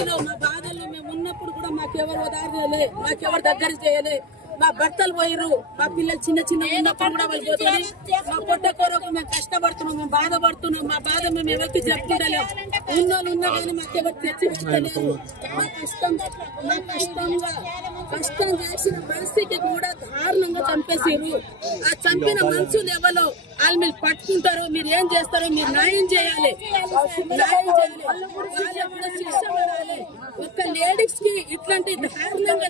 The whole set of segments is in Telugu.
స్థితిలో మా బాధల్లో మేము ఉన్నప్పుడు కూడా మాకెవరు ఉదాహరణలే, మాకెవరు దగ్గర చేయలే. మా భర్తలు పోయిరు, మా పిల్లలు చిన్న చిన్న ఉన్నప్పుడు కూడా వాళ్ళు పోతుంది. మా పొట్ట కొరకు మేము కష్టపడుతున్నాం, మేము బాధపడుతున్నాం. మా బాధ మేము ఎవరికి చెప్పుకుంటలేం. ఉన్నోళ్ళు ఉన్నా కానీ మాకెవరు తెచ్చి పెట్టలేరు. మా కష్టం చేసిన పరిస్థితి కూడా దారుణంగా చంపేసారు. ఆ చంపిన మనుషులు ఎవరో వాళ్ళు మీరు పట్టుకుంటారో, మీరు ఏం చేస్తారో మీరు న్యాయం చేయాలి. శిక్ష పడాలి. ఒక్క లేడీస్ కి ఇట్లాంటి దారుణంగా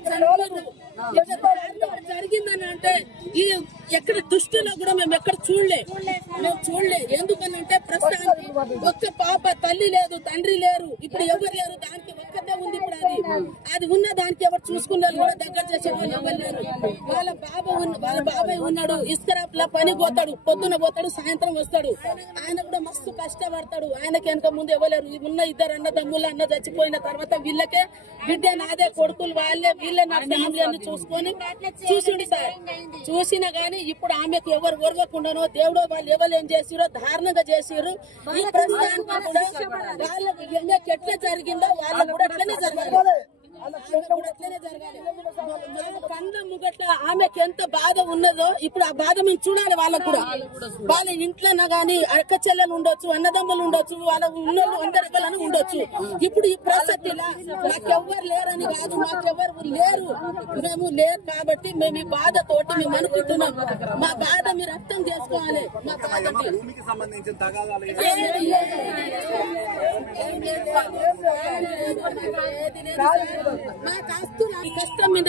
జరిగిందని అంటే ఈ ఎక్కడ దృష్టిలో కూడా మేము ఎక్కడ చూడలే. ఎందుకనంటే ప్రస్తుతానికి ఒక్క పాప తల్లి లేదు, తండ్రి లేరు, ఇప్పుడు ఎవరు లేరు. దానికి ఒక్కటే ఉంది. ఇప్పుడు అది ఉన్న దానికి ఎవరు చూసుకున్నారు కూడా దగ్గర చేసే వాళ్ళు ఎవరు లేరు. వాళ్ళ బాబాయ్ ఉన్నాడు, ఇస్కరాప్లా పని పోతాడు, పొద్దున పోతాడు, సాయంత్రం వస్తాడు. ఆయన కూడా మస్తు కష్టపడతాడు. ఆయనకి వెనక ముందు ఇవ్వలేరు. ఉన్న ఇద్దరు అన్నదమ్ములు, అన్న చచ్చిపోయిన తర్వాత వీళ్ళకే బిడ్డ నాదే, కొడుకులు వీళ్ళే నా ఫ్యామిలీ అని చూసుకొని చూసిండు సార్. చూసినా గానీ ఇప్పుడు ఆమెకు ఎవరు ఓర్వకుండానో దేవుడో వాళ్ళు ఎవరు ఏం చేసిరో దారుణంగా చేసిరు. ఈ ప్రస్తుతానికి కూడా వాళ్ళకు ఎట్లా జరిగిందో వాళ్ళకు కూడా అట్లనే జరగాలి. కళ్ళ ముగట్ల ఆమెకి ఎంత బాధ ఉన్నదో ఇప్పుడు ఆ బాధ మేము చూడాలి. వాళ్ళకు కూడా వాళ్ళ ఇంట్లోనా గానీ అక్క చెల్లెలు ఉండొచ్చు, అన్నదమ్ములు ఉండొచ్చు, వాళ్ళ ఉన్నోళ్ళు అందరికలను ఉండొచ్చు. ఇప్పుడు ఈ పరిస్థితిలో మాకెవ్వరు లేరని కాదు, మాకెవ్వరు లేరు, మేము లేరు కాబట్టి మేము ఈ బాధతోటి మేము అనుకుంటున్నాం. మా బాధ మీరు అర్థం చేసుకోవాలి. మా బాధకి మా కష్టం మీద